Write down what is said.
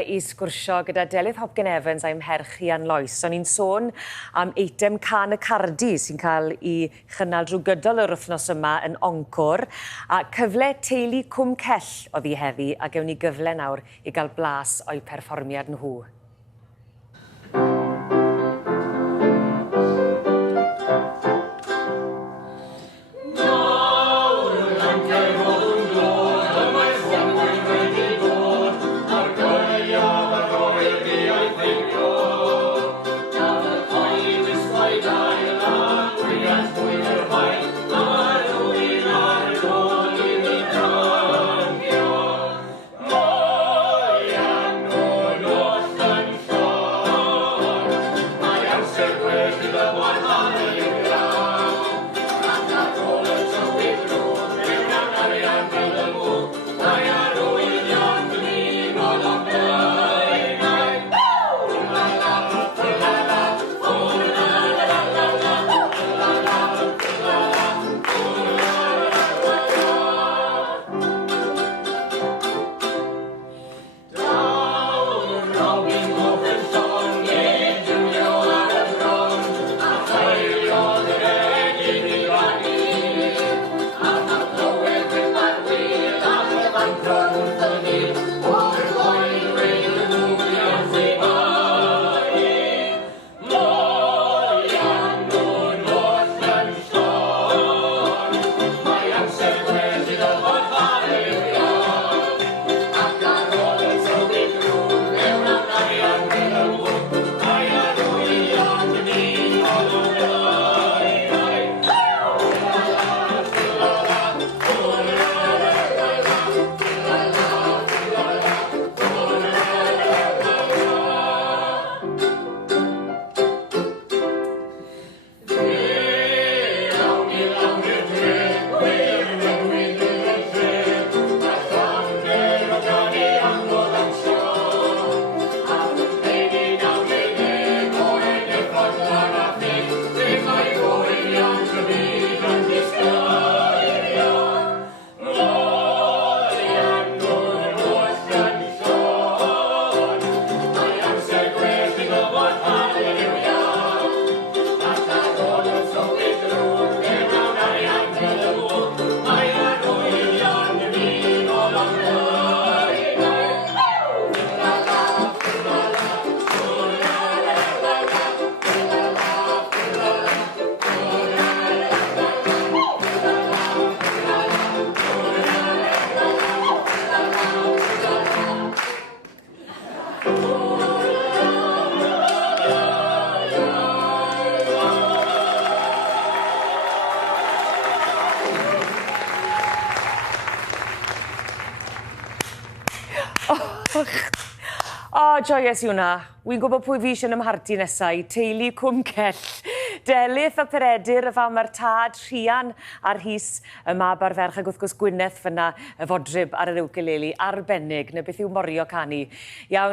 I sgwrsio gyda Genedlaethol Evans a'i mherch Ian Loes. O'n i'n sôn am eitem can y cardi sy'n cael ei chynnal drwy gydol yr wythnos yma yn Encore. A cyfle teulu cwm cell oedd hi heddi a gewn ni gyfle nawr i gael blas o'i perfformiad nhw. Joyous yw hwnna. Wi'n gwybod pwy fi eisiau ymharti nesau, teulu cwm cell. Delyth a Peredur, y fam a'r tad, Rhian a'r hys, y mab a'r ferch, ac wrth gwrs Gwyneth fyna y fodryb ar yr ukulele arbennig, neu beth yw morio canu. Iawn.